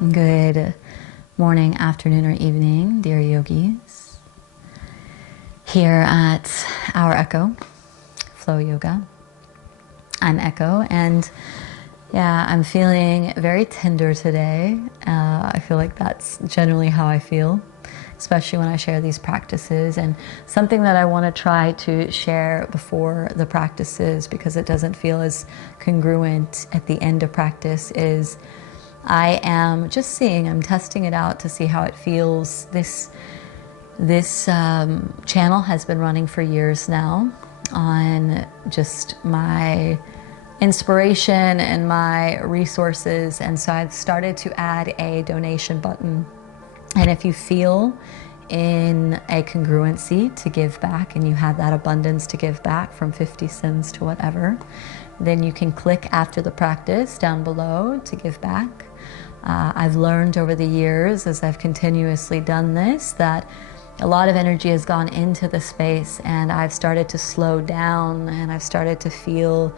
Good morning, afternoon, or evening, dear yogis. Here at our Echo, Flow Yoga. I'm Echo, and yeah, I'm feeling very tender today. I feel like that's generally how I feel, especially when I share these practices. And something that I want to try to share before the practices, because it doesn't feel as congruent at the end of practice, is I am just seeing, I'm testing it out to see how it feels. This channel has been running for years now on just my inspiration and my resources, and so I've started to add a donation button. And if you feel in a congruency to give back, and you have that abundance to give back from 50 cents to whatever, then you can click after the practice down below to give back. I've learned over the years, as I've continuously done this, that a lot of energy has gone into the space, and I've started to slow down, and I've started to feel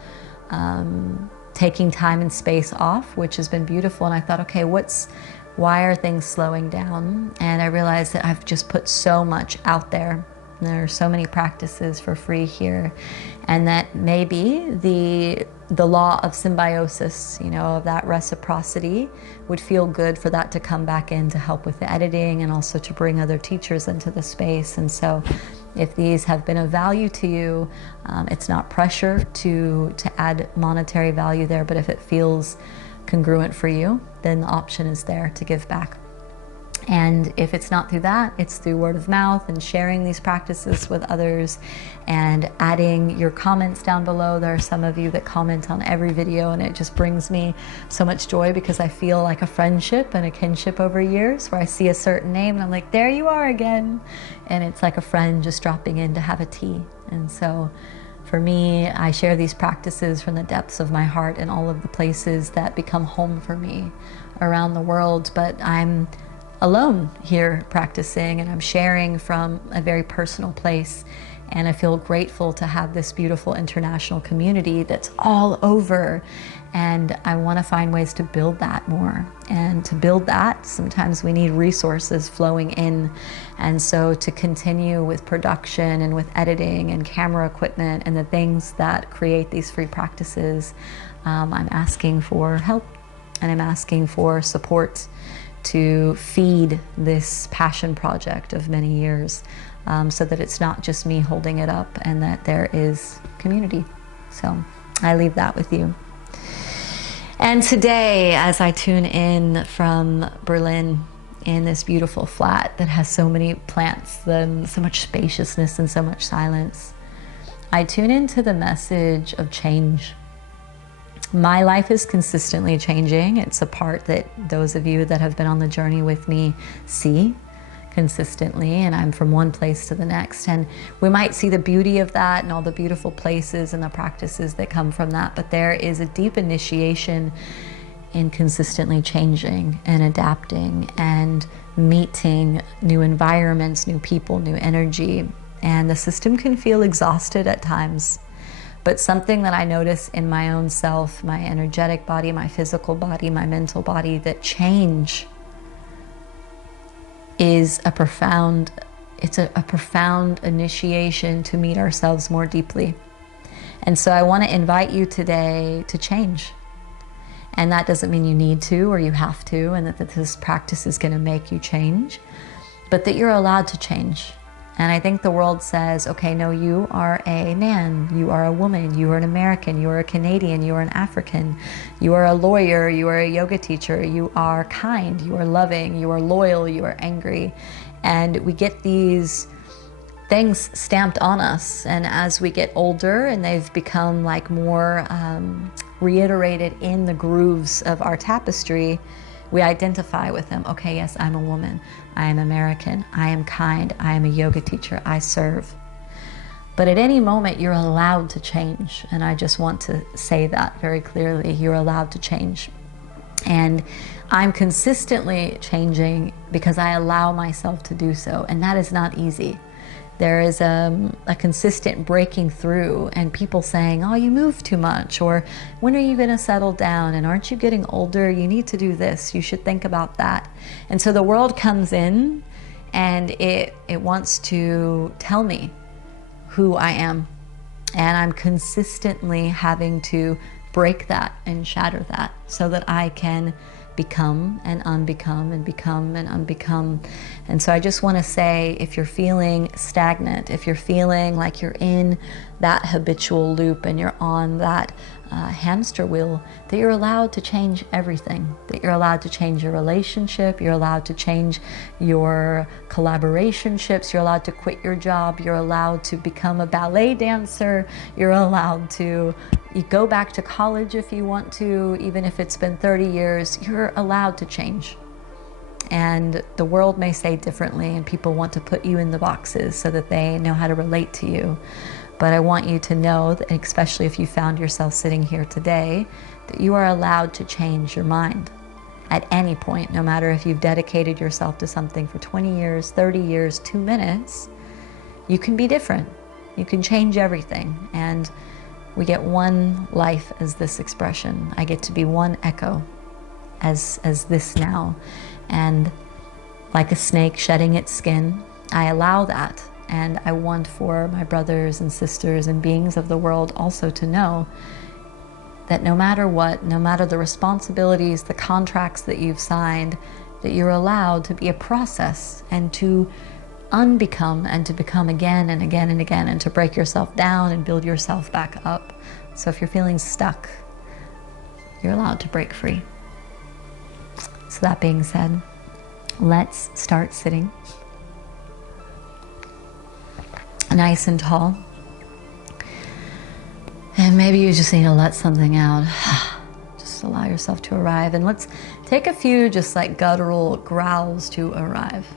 taking time and space off, which has been beautiful. And I thought, okay, why are things slowing down? And I realized that I've just put so much out there. There are so many practices for free here, and that maybe the law of symbiosis, of that reciprocity, would feel good for that to come back in to help with the editing, and also to bring other teachers into the space. And so if these have been of value to you, it's not pressure to add monetary value there, but if it feels congruent for you, then the option is there to give back. And if it's not through that, it's through word of mouth and sharing these practices with others and adding your comments down below. There are some of you that comment on every video, and it just brings me so much joy, because I feel like a friendship and a kinship over years, where I see a certain name and I'm like, there you are again. And it's like a friend just dropping in to have a tea. And so for me, I share these practices from the depths of my heart in all of the places that become home for me around the world. But I'm alone here practicing, and I'm sharing from a very personal place, and I feel grateful to have this beautiful international community that's all over, and I want to find ways to build that more. And to build that, sometimes we need resources flowing in, and so to continue with production and with editing and camera equipment and the things that create these free practices, I'm asking for help, and I'm asking for support to feed this passion project of many years, so that it's not just me holding it up, and that there is community. So I leave that with you. And today, as I tune in from Berlin, in this beautiful flat that has so many plants and so much spaciousness and so much silence, I tune into the message of change. My life is consistently changing. It's a part that those of you that have been on the journey with me see consistently, and I'm from one place to the next. And we might see the beauty of that and all the beautiful places and the practices that come from that, but there is a deep initiation in consistently changing and adapting and meeting new environments, new people, new energy. And the system can feel exhausted at times. But something that I notice in my own self, my energetic body, my physical body, my mental body, that change is a profound initiation to meet ourselves more deeply. And so I want to invite you today to change. And that doesn't mean you need to or you have to, and that this practice is going to make you change, but that you're allowed to change. And I think the world says, okay, no, you are a man, you are a woman, you are an American, you are a Canadian, you are an African, you are a lawyer, you are a yoga teacher, you are kind, you are loving, you are loyal, you are angry. And we get these things stamped on us. And as we get older and they've become like more reiterated in the grooves of our tapestry, we identify with them. Okay, yes, I'm a woman. I am American. I am kind. I am a yoga teacher. I serve. But at any moment, you're allowed to change. And I just want to say that very clearly. You're allowed to change. And I'm consistently changing because I allow myself to do so. And that is not easy. There is a consistent breaking through, and people saying, oh, you move too much, or when are you going to settle down, and aren't you getting older, you need to do this, you should think about that. And so the world comes in and it wants to tell me who I am, and I'm consistently having to break that and shatter that so that I can become and unbecome and become and unbecome. And so I just want to say, if you're feeling stagnant, if you're feeling like you're in that habitual loop and you're on that hamster wheel, that you're allowed to change everything, that you're allowed to change your relationship, you're allowed to change your collaborationships, you're allowed to quit your job, you're allowed to become a ballet dancer, you're allowed to go back to college if you want to, even if it's been 30 years, you're allowed to change. And the world may say differently, and people want to put you in the boxes so that they know how to relate to you. But I want you to know that, especially if you found yourself sitting here today, that you are allowed to change your mind at any point, no matter if you've dedicated yourself to something for 20 years, 30 years, 2 minutes. You can be different. You can change everything. And we get one life as this expression. I get to be one echo as this now. And like a snake shedding its skin, I allow that. And I want for my brothers and sisters and beings of the world also to know that no matter what, no matter the responsibilities, the contracts that you've signed, that you're allowed to be a process and to unbecome and to become again and again and again, and to break yourself down and build yourself back up. So if you're feeling stuck, you're allowed to break free. So that being said, let's start sitting nice and tall. And maybe you just need to let something out. Just allow yourself to arrive. And let's take a few just like guttural growls to arrive.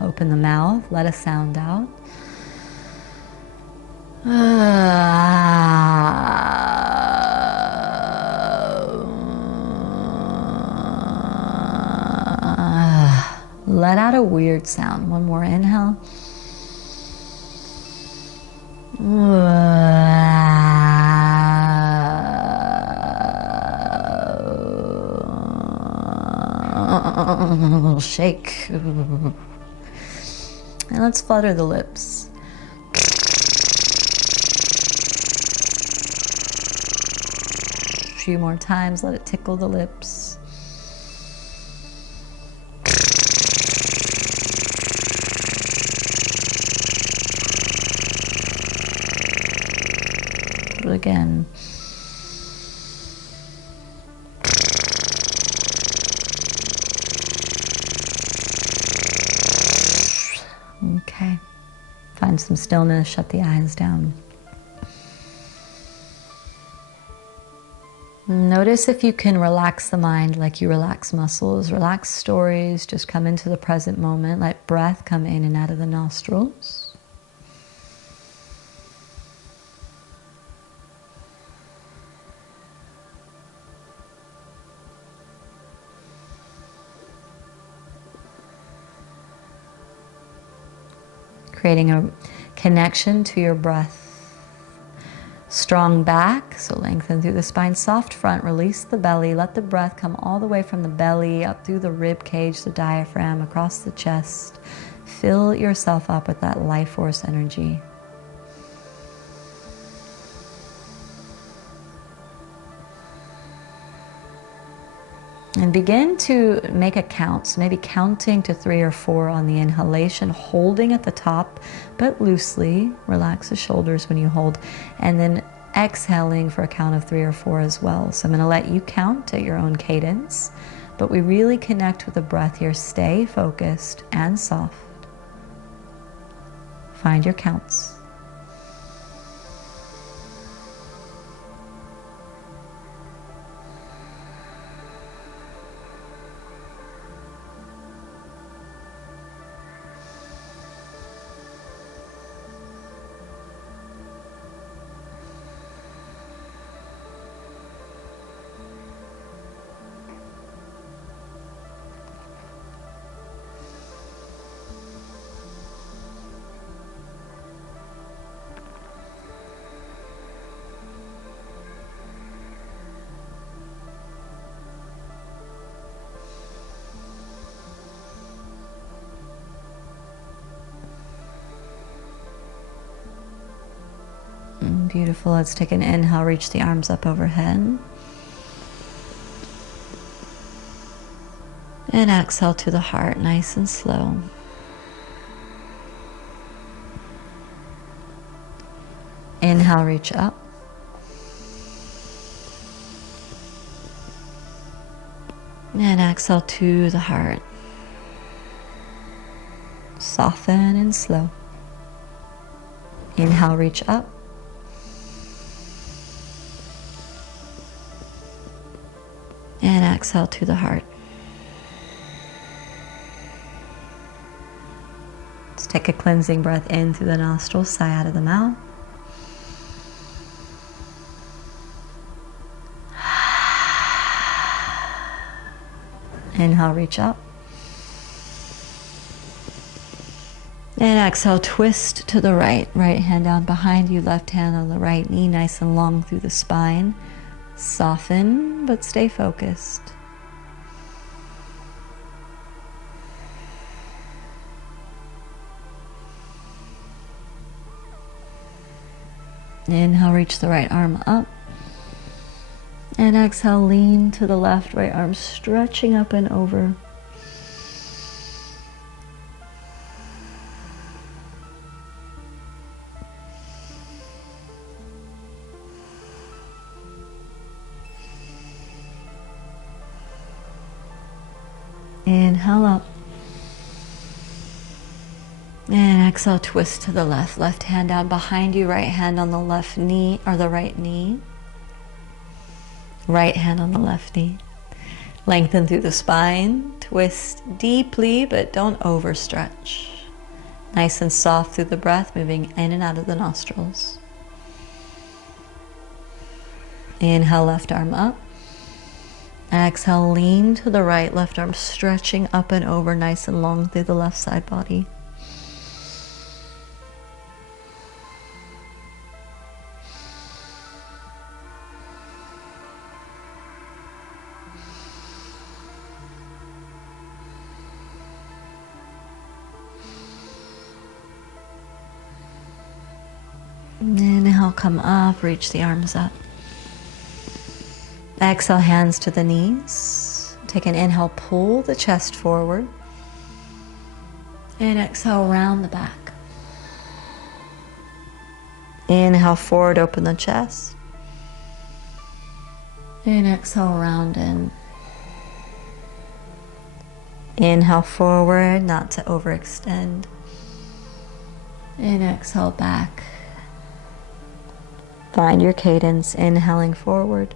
Open the mouth, let a sound out. Let out a weird sound. One more inhale. A little shake. And let's flutter the lips. A few more times, let it tickle the lips. Do it again. Okay. Find some stillness, shut the eyes down. Notice if you can relax the mind like you relax muscles, relax stories, just come into the present moment, let breath come in and out of the nostrils. Creating a connection to your breath. Strong back, so lengthen through the spine. Soft front, release the belly. Let the breath come all the way from the belly, up through the rib cage, the diaphragm, across the chest. Fill yourself up with that life force energy. And begin to make a count, so maybe counting to 3 or 4 on the inhalation, holding at the top, but loosely. Relax the shoulders when you hold. And then exhaling for a count of 3 or 4 as well. So I'm going to let you count at your own cadence, but we really connect with the breath here. Stay focused and soft. Find your counts. Beautiful. Let's take an inhale, reach the arms up overhead. And exhale to the heart, nice and slow. Inhale, reach up. And exhale to the heart. Soften and slow. Inhale, reach up. And exhale to the heart. Let's take a cleansing breath in through the nostrils, sigh out of the mouth. Inhale, reach up. And exhale, twist to the right. Right hand down behind you, left hand on the right knee, nice and long through the spine. Soften, but stay focused. Inhale, reach the right arm up. And exhale, lean to the left, right arm stretching up and over. Inhale up. And exhale, twist to the left. Left hand down behind you, right hand on the left knee or the right knee. Right hand on the left knee. Lengthen through the spine. Twist deeply, but don't overstretch. Nice and soft through the breath, moving in and out of the nostrils. Inhale, left arm up. Exhale, lean to the right, left arm stretching up and over, nice and long through the left side body. Inhale, come up, reach the arms up. Exhale, hands to the knees. Take an inhale, pull the chest forward. And exhale, round the back. Inhale, forward, open the chest. And exhale, round in. Inhale, forward, not to overextend. And exhale, back. Find your cadence, inhaling forward.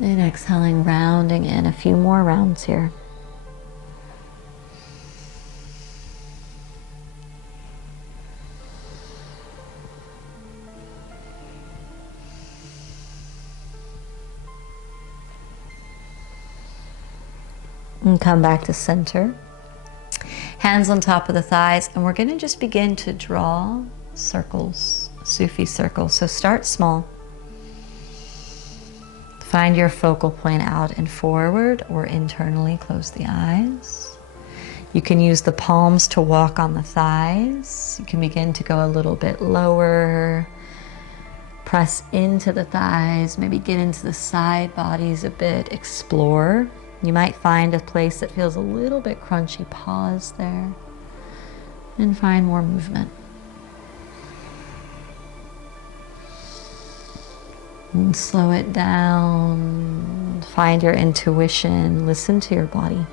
And exhaling, rounding in. A few more rounds here. And come back to center. Hands on top of the thighs, and we're going to just begin to draw circles, Sufi circles. So start small. Find your focal point out and forward or internally. Close the eyes. You can use the palms to walk on the thighs. You can begin to go a little bit lower. Press into the thighs, maybe get into the side bodies a bit, explore. You might find a place that feels a little bit crunchy. Pause there and find more movement. And slow it down. Find your intuition. Listen to your body.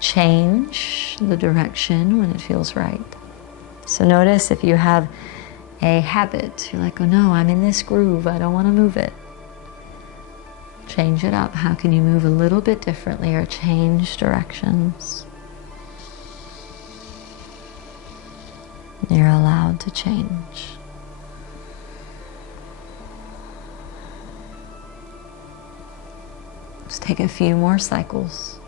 Change the direction when it feels right. So notice if you have a habit, you're like, oh no, I'm in this groove, I don't want to move it. Change it up. How can you move a little bit differently or change directions? You're allowed to change. Just take a few more cycles.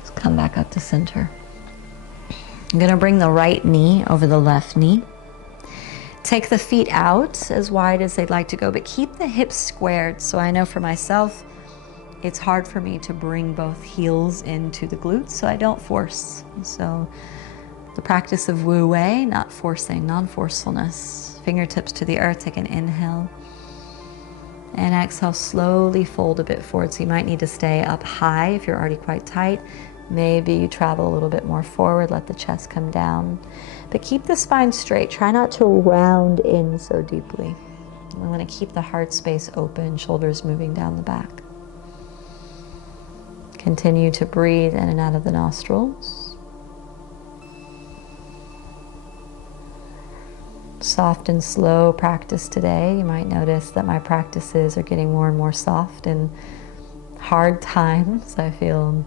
Just come back up to center. I'm going to bring the right knee over the left knee. Take the feet out as wide as they'd like to go, but keep the hips squared. So I know for myself, it's hard for me to bring both heels into the glutes, so I don't force. So the practice of Wu Wei, not forcing, non-forcefulness. Fingertips to the earth, take an inhale. And exhale, slowly fold a bit forward. So you might need to stay up high if you're already quite tight. Maybe you travel a little bit more forward, let the chest come down. But keep the spine straight. Try not to round in so deeply. We want to keep the heart space open, shoulders moving down the back. Continue to breathe in and out of the nostrils. Soft and slow practice today. You might notice that my practices are getting more and more soft in hard times. I feel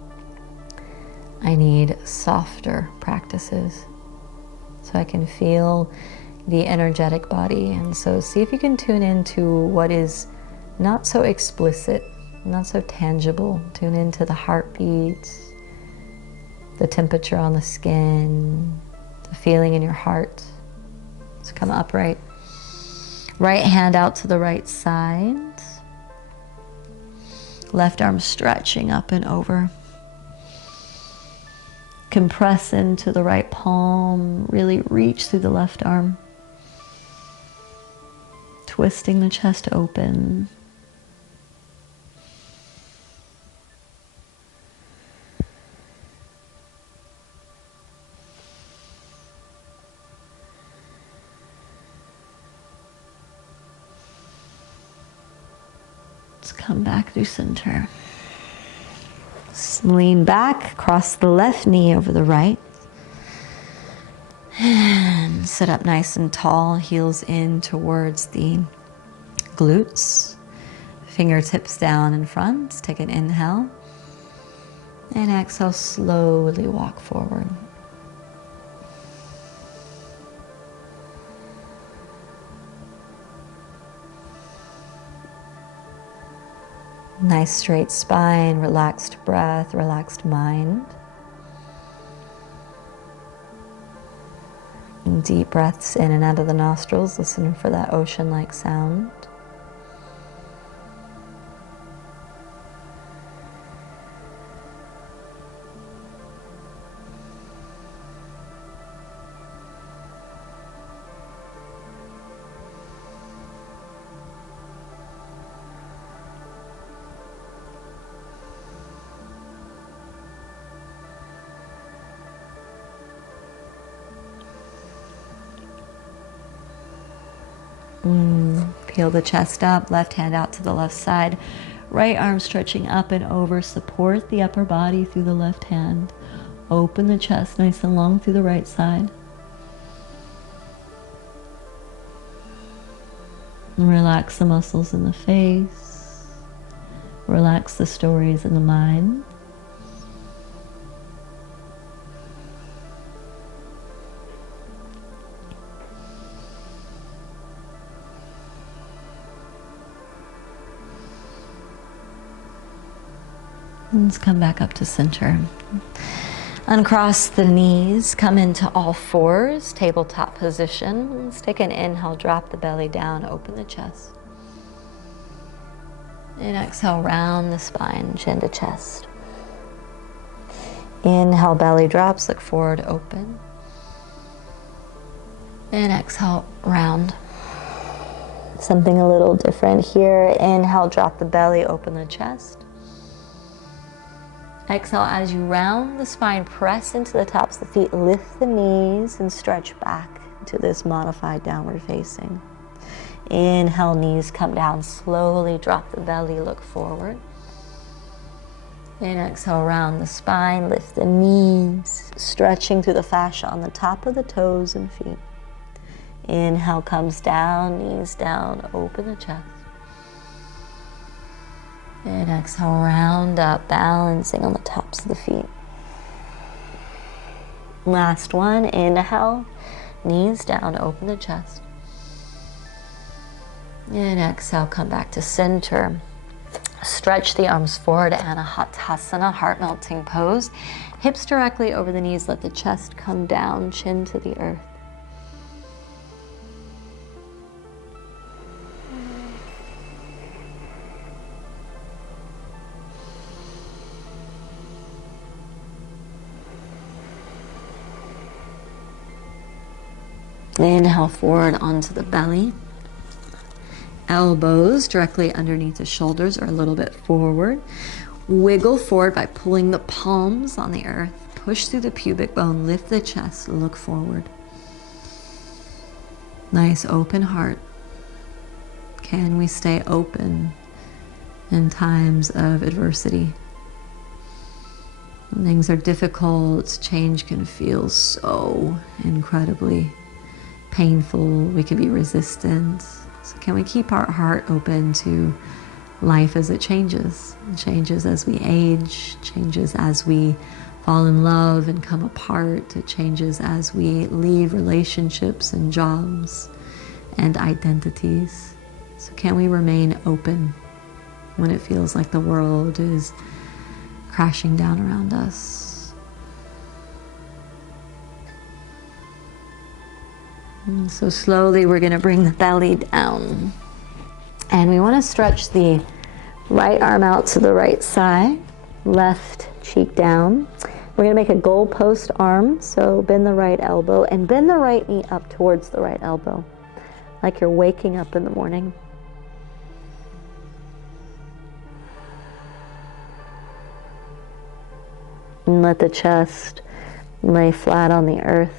I need softer practices so I can feel the energetic body. And so see if you can tune into what is not so explicit, not so tangible. Tune into the heartbeat, the temperature on the skin, the feeling in your heart. So come upright. Right hand out to the right side. Left arm stretching up and over. Compress into the right palm. Really reach through the left arm. Twisting the chest open. Come back through center. Lean back, cross the left knee over the right. And sit up nice and tall, heels in towards the glutes. Fingertips down in front. Take an inhale. And exhale, slowly walk forward. Nice straight spine, relaxed breath, relaxed mind. And deep breaths in and out of the nostrils, listening for that ocean-like sound. Peel the chest up, left hand out to the left side, right arm stretching up and over, support the upper body through the left hand. Open the chest nice and long through the right side. And relax the muscles in the face. Relax the stories in the mind. Let's come back up to center. Uncross the knees, come into all fours, tabletop position. Let's take an inhale, drop the belly down, open the chest. And exhale, round the spine, chin to chest. Inhale, belly drops, look forward, open. And exhale, round. Something a little different here. Inhale, drop the belly, open the chest. Exhale, as you round the spine, press into the tops of the feet, lift the knees and stretch back to this modified downward facing. Inhale, knees come down, slowly drop the belly, look forward. And exhale, round the spine, lift the knees, stretching through the fascia on the top of the toes and feet. Inhale comes down, knees down, open the chest. And exhale, round up, balancing on the tops of the feet. Last one, inhale, knees down, open the chest. And exhale, come back to center. Stretch the arms forward, Anahatasana, heart melting pose. Hips directly over the knees, let the chest come down, chin to the earth. Inhale forward onto the belly. Elbows directly underneath the shoulders or a little bit forward. Wiggle forward by pulling the palms on the earth. Push through the pubic bone, lift the chest, look forward. Nice open heart. Can we stay open in times of adversity? When things are difficult, change can feel so incredibly painful. We can be resistant. So can we keep our heart open to life as it changes? It changes as we age, changes as we fall in love and come apart. It changes as we leave relationships and jobs and identities. So can we remain open when it feels like the world is crashing down around us? And so slowly we're going to bring the belly down. And we want to stretch the right arm out to the right side, left cheek down. We're going to make a goalpost arm, so bend the right elbow and bend the right knee up towards the right elbow, like you're waking up in the morning. And let the chest lay flat on the earth.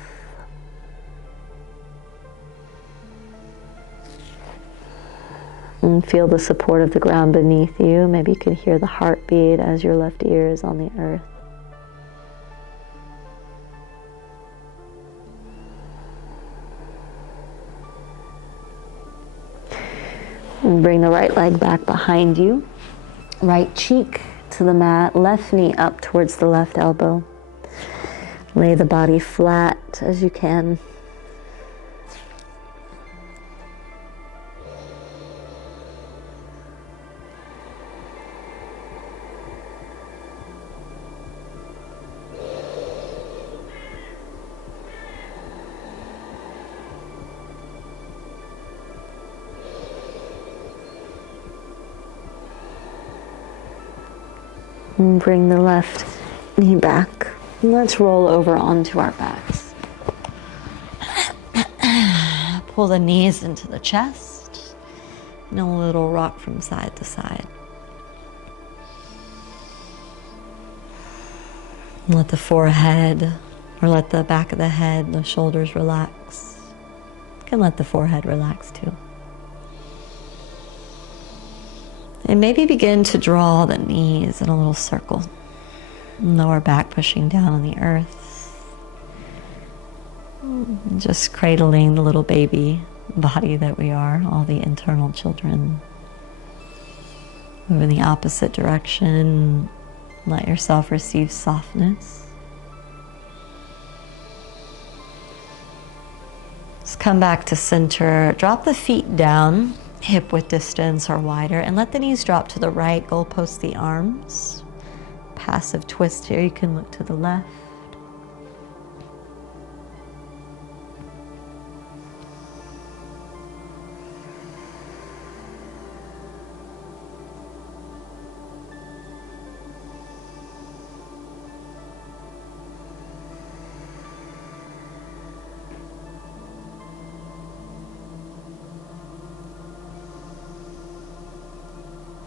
And feel the support of the ground beneath you. Maybe you can hear the heartbeat as your left ear is on the earth. And bring the right leg back behind you. Right cheek to the mat, left knee up towards the left elbow. Lay the body flat as you can. And bring the left knee back. And let's roll over onto our backs. Pull the knees into the chest. And a little rock from side to side. And let the forehead, or let the back of the head, the shoulders relax. You can let the forehead relax too. And maybe begin to draw the knees in a little circle. Lower back pushing down on the earth. Just cradling the little baby body that we are, all the internal children. Move in the opposite direction. Let yourself receive softness. Just come back to center. Drop the feet down. Hip width distance or wider, and let the knees drop to the right, goalpost the arms. Passive twist here, you can look to the left.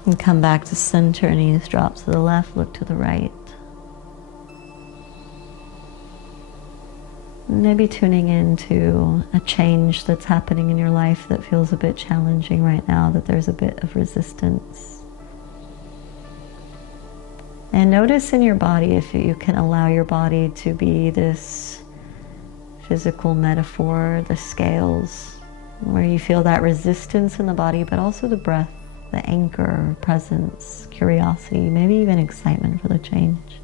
And come back to center, knees drop to the left, look to the right. Maybe tuning into a change that's happening in your life that feels a bit challenging right now, that there's a bit of resistance. And notice in your body if you can allow your body to be this physical metaphor, the scales, where you feel that resistance in the body, but also the breath. The anchor, presence, curiosity, maybe even excitement for the change.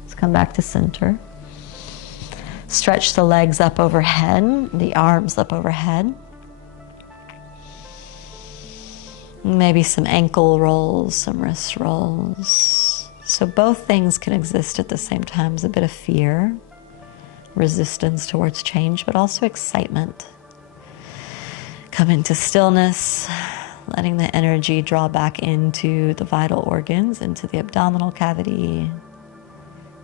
Let's come back to center. Stretch the legs up overhead, the arms up overhead. Maybe some ankle rolls, some wrist rolls. So both things can exist at the same time. There's a bit of fear, resistance towards change, but also excitement. Come into stillness. Letting the energy draw back into the vital organs, into the abdominal cavity.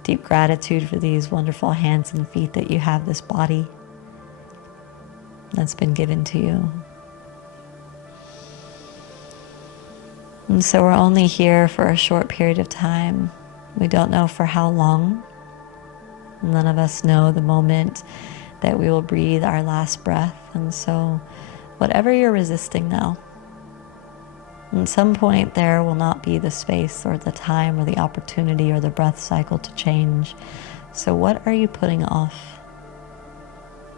Deep gratitude for these wonderful hands and feet that you have, this body. that's been given to you. And so we're only here for a short period of time. We don't know for how long. None of us know the moment that we will breathe our last breath. And so whatever you're resisting now, at some point there will not be the space or the time or the opportunity or the breath cycle to change. So what are you putting off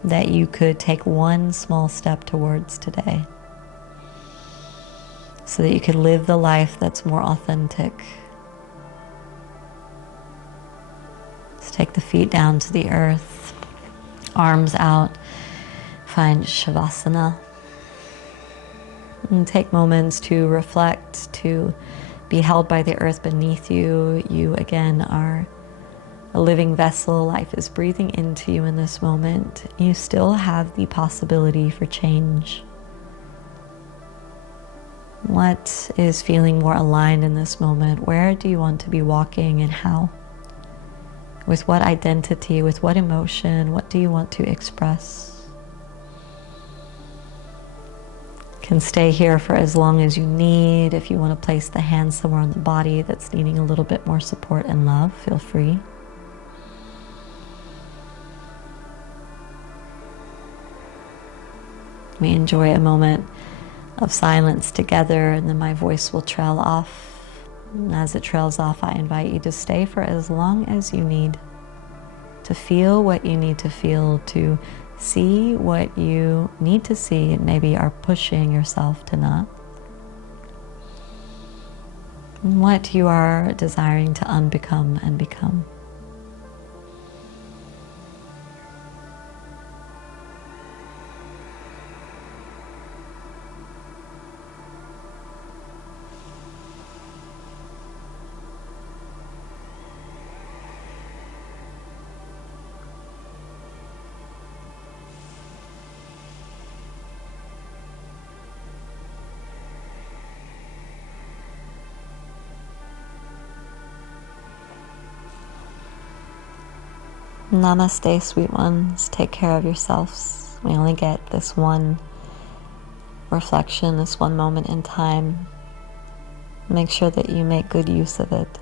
that you could take one small step towards today so that you could live the life that's more authentic? Let's take the feet down to the earth, arms out, find Savasana. And take moments to reflect, to be held by the earth beneath you. You, again, are a living vessel. Life is breathing into you in this moment. You still have the possibility for change. What is feeling more aligned in this moment? Where do you want to be walking and how? With what identity, with what emotion? What do you want to express? Can stay here for as long as you need. If you want to place the hand somewhere on the body that's needing a little bit more support and love, feel free. We enjoy a moment of silence together, and then my voice will trail off. And as it trails off, I invite you to stay for as long as you need, to feel what you need to feel, to see what you need to see and maybe are pushing yourself to not. And what you are desiring to unbecome and become. Namaste, sweet ones. Take care of yourselves. We only get this one reflection, this one moment in time. Make sure that you make good use of it.